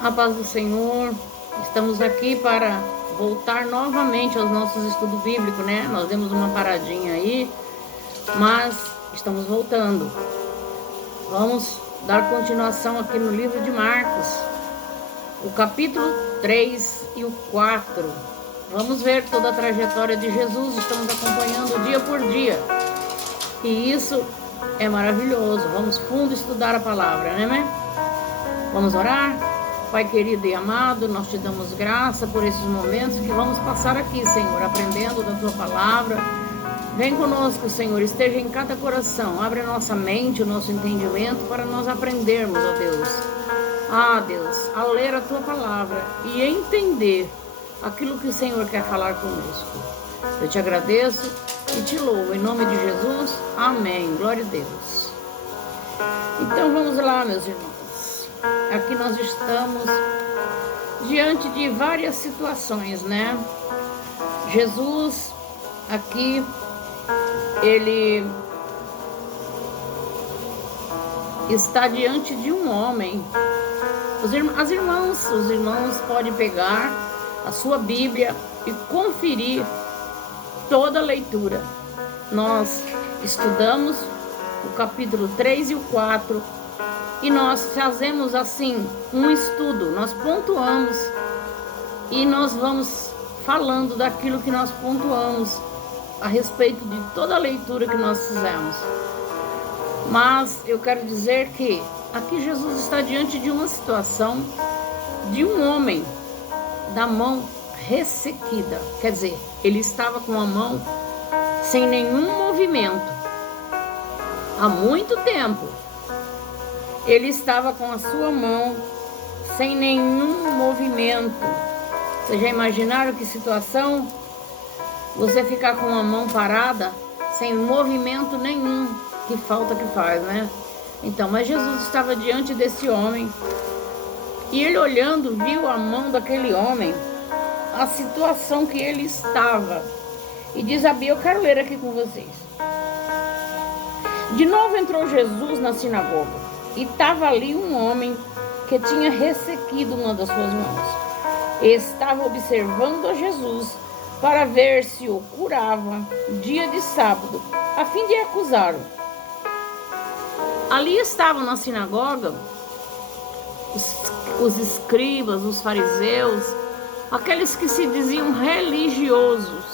A paz do Senhor, estamos aqui para voltar novamente aos nossos estudos bíblicos, né? Nós demos uma paradinha aí, mas estamos voltando. Vamos dar continuação aqui no livro de Marcos, o capítulo 3 e o 4. Vamos ver toda a trajetória de Jesus, estamos acompanhando dia por dia. E isso é maravilhoso. Vamos fundo estudar a palavra, né? Vamos orar? Pai querido e amado, nós te damos graça por esses momentos que vamos passar aqui, Senhor, aprendendo da tua palavra. Vem conosco, Senhor, esteja em cada coração, abre a nossa mente, o nosso entendimento para nós aprendermos, ó Deus. Deus, a ler a tua palavra e entender aquilo que o Senhor quer falar conosco. Eu te agradeço e te louvo, em nome de Jesus, amém, glória a Deus. Então vamos lá, meus irmãos. Aqui nós estamos diante de várias situações, né? Jesus, aqui, ele está diante de um homem. Os irmãos podem pegar a sua Bíblia e conferir toda a leitura. Nós estudamos o capítulo 3 e o 4 e nós fazemos assim um estudo, nós pontuamos e nós vamos falando daquilo que nós pontuamos a respeito de toda a leitura que nós fizemos. Mas eu quero dizer que aqui Jesus está diante de uma situação de um homem da mão ressequida, quer dizer, ele estava com a mão sem nenhum movimento há muito tempo. Ele estava com a sua mão sem nenhum movimento. Vocês já imaginaram que situação? Você ficar com a mão parada, sem movimento nenhum, que falta que faz, né? Então, mas Jesus estava diante desse homem, e ele olhando, viu a mão daquele homem, a situação que ele estava. E diz a Bíblia, eu quero ler aqui com vocês. De novo entrou Jesus na sinagoga, e estava ali um homem que tinha ressequido uma das suas mãos. Estava observando a Jesus para ver se o curava dia de sábado, a fim de acusá-lo. Ali estavam na sinagoga os escribas, os fariseus, aqueles que se diziam religiosos,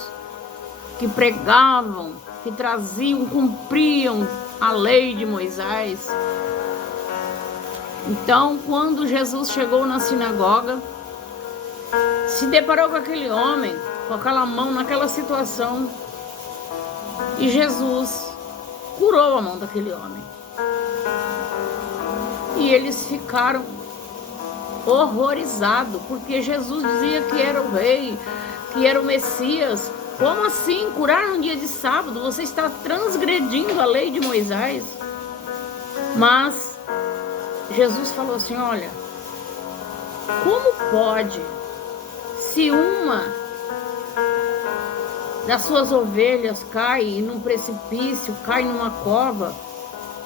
que pregavam, que traziam, cumpriam a lei de Moisés. Então, quando Jesus chegou na sinagoga, se deparou com aquele homem, com aquela mão naquela situação, e Jesus curou a mão daquele homem. E eles ficaram horrorizados, porque Jesus dizia que era o rei, que era o Messias. Como assim curar num dia de sábado? Você está transgredindo a lei de Moisés. Mas Jesus falou assim, olha, como pode, se uma das suas ovelhas cai num precipício, cai numa cova,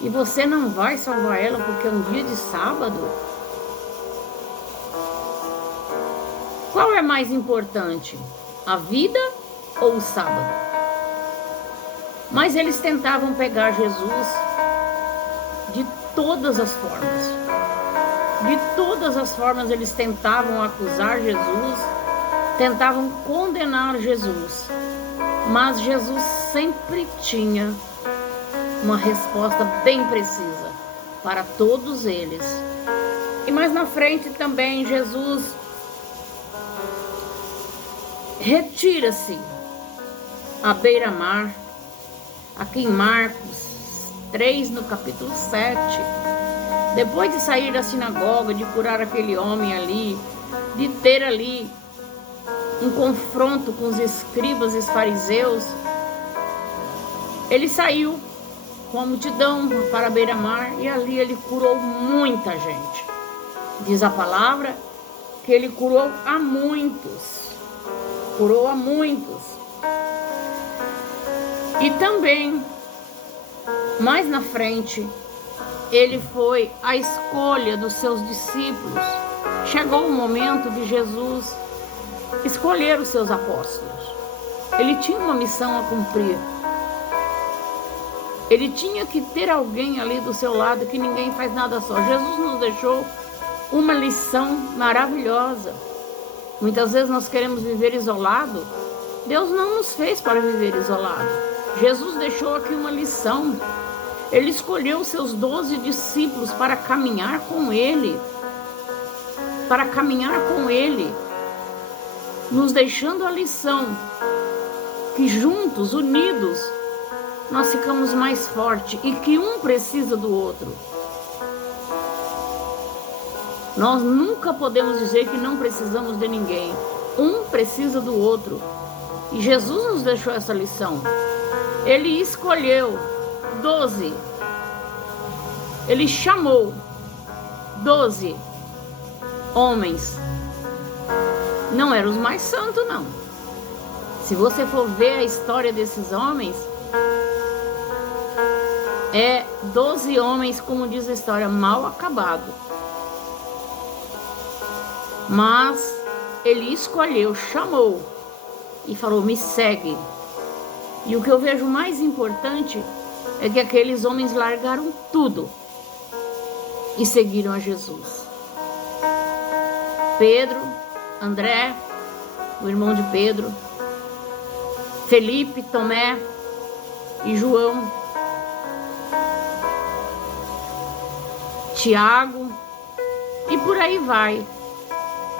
e você não vai salvar ela porque é um dia de sábado? Qual é mais importante, a vida ou o sábado? Mas eles tentavam pegar Jesus de todas as formas. De todas as formas eles tentavam acusar Jesus, tentavam condenar Jesus. Mas Jesus sempre tinha uma resposta bem precisa para todos eles. E mais na frente também Jesus retira-se à beira-mar, aqui em Marcos 3, no capítulo 7. Depois de sair da sinagoga, de curar aquele homem ali, de ter ali um confronto com os escribas e os fariseus, ele saiu com a multidão para a beira-mar e ali ele curou muita gente. Diz a palavra que ele curou a muitos. Curou a muitos. E também, mais na frente, ele foi a escolha dos seus discípulos chegou o momento de Jesus escolher os seus apóstolos. Ele tinha uma missão a cumprir. Ele tinha que ter alguém ali do seu lado, que ninguém faz nada só. Jesus nos deixou uma lição maravilhosa. Muitas vezes nós queremos viver isolado. Deus não nos fez para viver isolado. Jesus deixou aqui uma lição. Ele escolheu os seus 12 discípulos para caminhar com Ele. Para caminhar com Ele. Nos deixando a lição que juntos, unidos, nós ficamos mais fortes e que um precisa do outro. Nós nunca podemos dizer que não precisamos de ninguém. Um precisa do outro. E Jesus nos deixou essa lição. Ele escolheu 12. Ele chamou 12 homens. Não eram os mais santos, não. Se você for ver a história desses homens, é 12 homens, como diz a história, mal acabado. Mas ele escolheu, chamou e falou: me segue. E o que eu vejo mais importante é que aqueles homens largaram tudo e seguiram a Jesus. Pedro, André, o irmão de Pedro, Felipe, Tomé e João, Tiago, e por aí vai,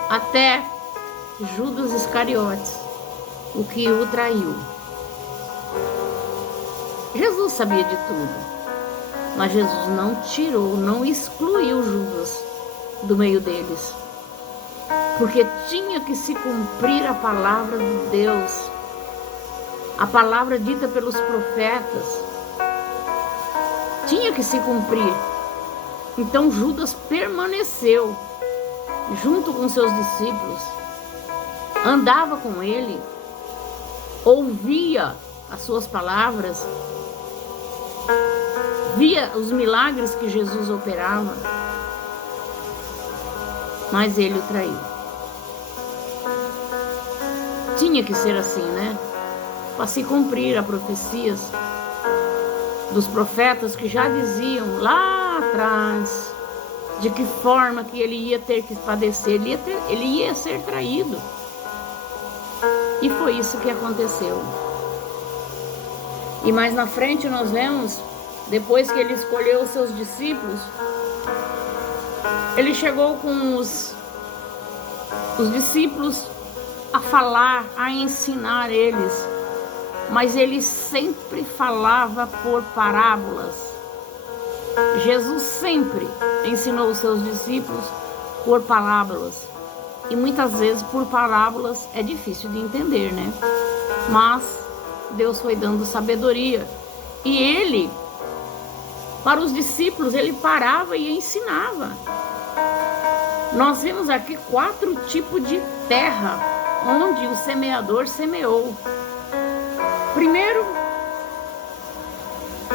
até Judas Iscariotes, o que o traiu. Jesus sabia de tudo, mas Jesus não tirou, não excluiu Judas do meio deles, porque tinha que se cumprir a palavra de Deus, a palavra dita pelos profetas, tinha que se cumprir. Então Judas permaneceu junto com seus discípulos, andava com ele, ouvia as suas palavras, via os milagres que Jesus operava, mas ele o traiu. Tinha que ser assim, né? Para se cumprir as profecias dos profetas que já diziam lá atrás de que forma que ele ia ter que padecer, ele ia ser traído. E foi isso que aconteceu. E mais na frente nós vemos, depois que ele escolheu os seus discípulos, ele chegou com os discípulos a falar, a ensinar eles, mas ele sempre falava por parábolas. Jesus sempre ensinou os seus discípulos por parábolas, e muitas vezes por parábolas é difícil de entender, né? Mas Deus foi dando sabedoria, e ele, para os discípulos, ele parava e ensinava. Nós vemos aqui 4 tipos de terra onde o semeador semeou. Primeiro,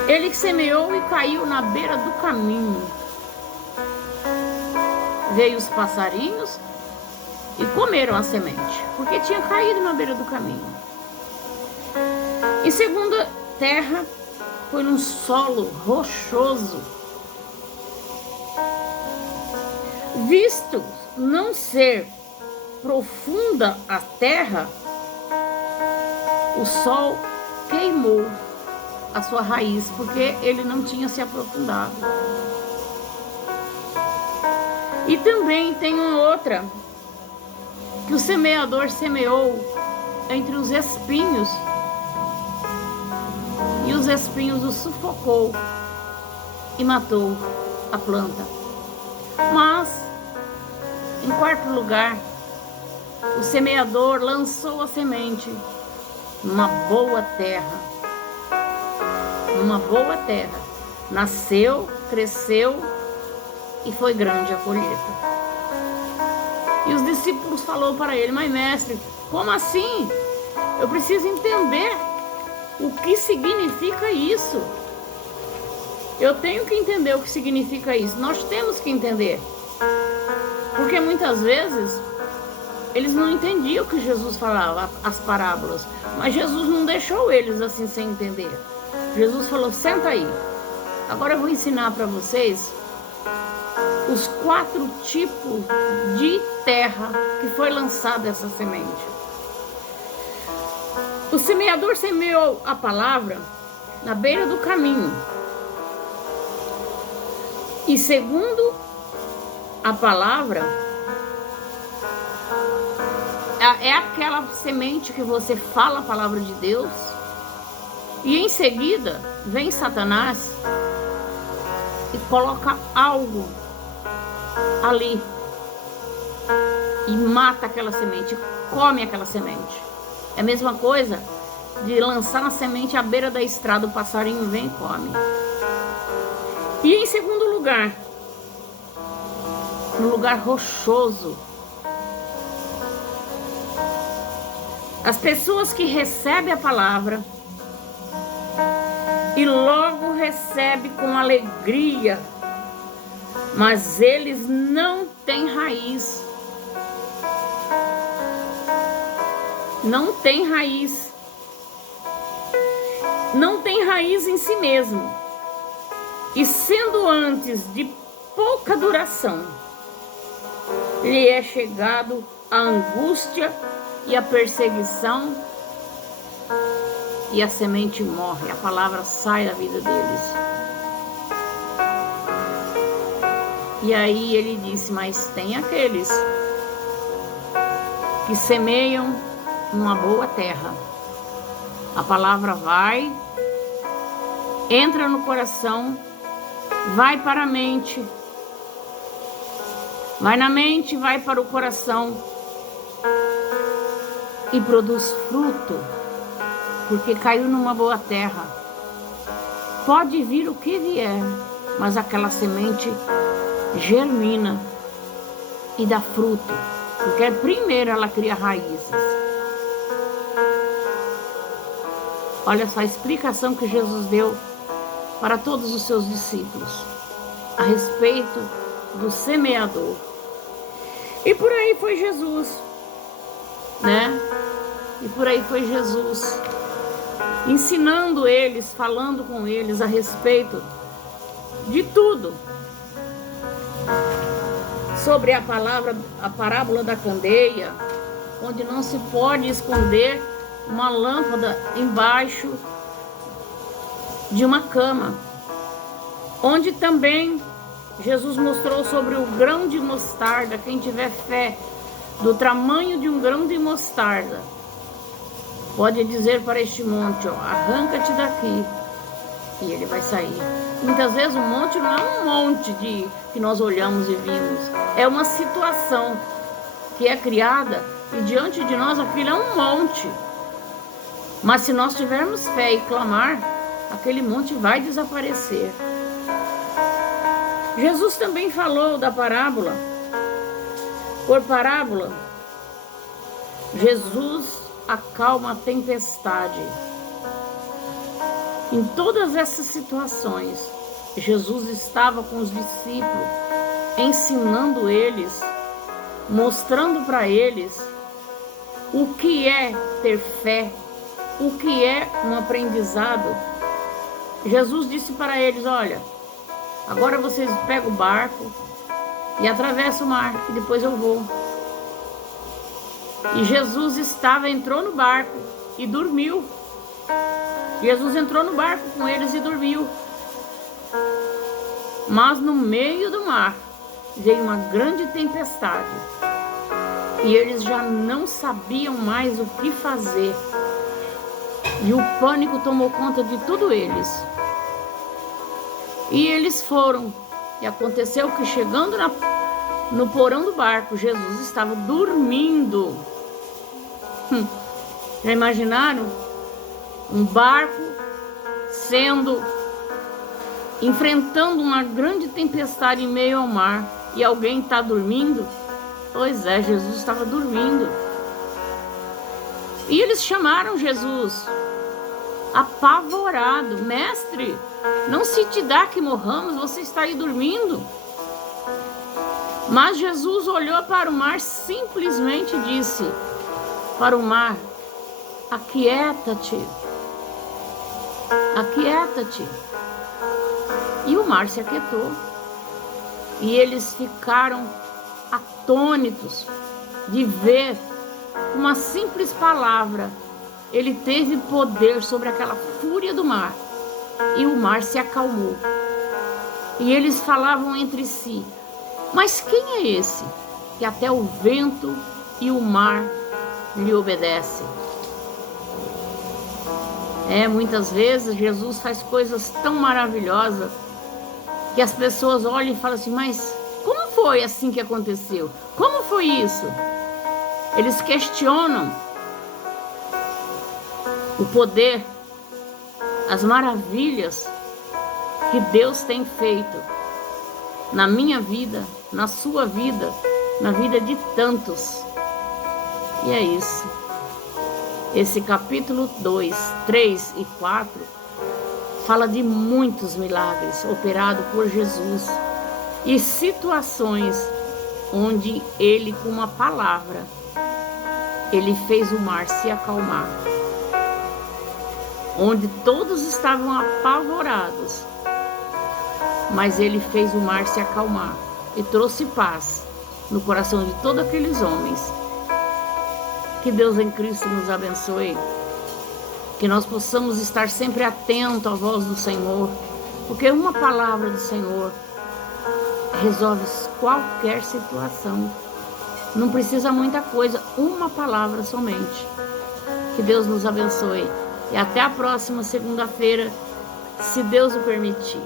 ele semeou e caiu na beira do caminho. Veio os passarinhos e comeram a semente, porque tinha caído na beira do caminho. E segunda terra foi num solo rochoso. Visto não ser profunda a terra, o sol queimou a sua raiz, porque ele não tinha se aprofundado. E também tem uma outra, que o semeador semeou entre os espinhos, e os espinhos o sufocou e matou a planta. Mas, em quarto lugar, o semeador lançou a semente numa boa terra. Numa boa terra. Nasceu, cresceu e foi grande a colheita. E os discípulos falaram para ele: mas mestre, como assim? Eu preciso entender o que significa isso. Eu tenho que entender o que significa isso. Nós temos que entender. Porque Porque muitas vezes eles não entendiam o que Jesus falava, as parábolas. Mas Jesus não deixou eles assim sem entender. Jesus falou, senta aí. Agora eu vou ensinar para vocês os 4 tipos de terra que foi lançada essa semente. O semeador semeou a palavra na beira do caminho. E segundo a palavra, é aquela semente que você fala a palavra de Deus, e em seguida vem Satanás e coloca algo ali e mata aquela semente, come aquela semente. É a mesma coisa de lançar uma semente à beira da estrada, o passarinho vem e come. E em segundo lugar, no lugar rochoso, as pessoas que recebem a palavra e logo recebem com alegria, mas eles não têm raiz. Não tem raiz. Não tem raiz em si mesmo. E sendo antes de pouca duração, lhe é chegado a angústia e a perseguição, e a semente morre, a palavra sai da vida deles. E aí ele disse, mas tem aqueles que semeiam numa boa terra. A palavra vai, entra no coração, vai para a mente, vai na mente, vai para o coração e produz fruto, porque caiu numa boa terra. Pode vir o que vier, mas aquela semente germina e dá fruto, porque primeiro ela cria raízes. Olha só a explicação que Jesus deu para todos os seus discípulos a respeito do semeador. E por aí foi Jesus, né? E por aí foi Jesus ensinando eles, falando com eles a respeito de tudo. Sobre a parábola da candeia, onde não se pode esconder uma lâmpada embaixo de uma cama. Onde também Jesus mostrou sobre o grão de mostarda. Quem tiver fé do tamanho de um grão de mostarda, pode dizer para este monte, ó, arranca-te daqui, e ele vai sair. Muitas vezes o monte não é um monte que nós olhamos e vimos. É uma situação que é criada e diante de nós aquilo é um monte. Mas se nós tivermos fé e clamar, aquele monte vai desaparecer. Jesus também falou da parábola. Por parábola, Jesus acalma a tempestade. Em todas essas situações, Jesus estava com os discípulos, ensinando eles, mostrando para eles o que é ter fé, o que é um aprendizado. Jesus disse para eles, olha, agora vocês pegam o barco e atravessam o mar, e depois eu vou. E Jesus entrou no barco e dormiu. Jesus entrou no barco com eles e dormiu. Mas no meio do mar veio uma grande tempestade. E eles já não sabiam mais o que fazer. E o pânico tomou conta de tudo eles. E eles foram. E aconteceu que chegando no porão do barco, Jesus estava dormindo. Já imaginaram? Um barco enfrentando uma grande tempestade em meio ao mar, e alguém está dormindo? Pois é, Jesus estava dormindo. E eles chamaram Jesus, apavorado, mestre, não se te dá que morramos, você está aí dormindo. Mas Jesus olhou para o mar, simplesmente disse para o mar: aquieta-te, aquieta-te. E o mar se aquietou. E eles ficaram atônitos de ver uma simples palavra. Ele teve poder sobre aquela fúria do mar. E o mar se acalmou. E eles falavam entre si: mas quem é esse que até o vento e o mar lhe obedecem? Muitas vezes Jesus faz coisas tão maravilhosas que as pessoas olham e falam assim: mas como foi assim que aconteceu? Como foi isso? Eles questionam o poder, as maravilhas que Deus tem feito na minha vida, na sua vida, na vida de tantos. E é isso. Esse capítulo 2, 3 e 4 fala de muitos milagres operados por Jesus e situações onde ele, com uma palavra, ele fez o mar se acalmar. Onde todos estavam apavorados, mas ele fez o mar se acalmar e trouxe paz no coração de todos aqueles homens. Que Deus em Cristo nos abençoe, que nós possamos estar sempre atentos à voz do Senhor, porque uma palavra do Senhor resolve qualquer situação. Não precisa muita coisa, uma palavra somente. Que Deus nos abençoe e até a próxima segunda-feira, se Deus o permitir.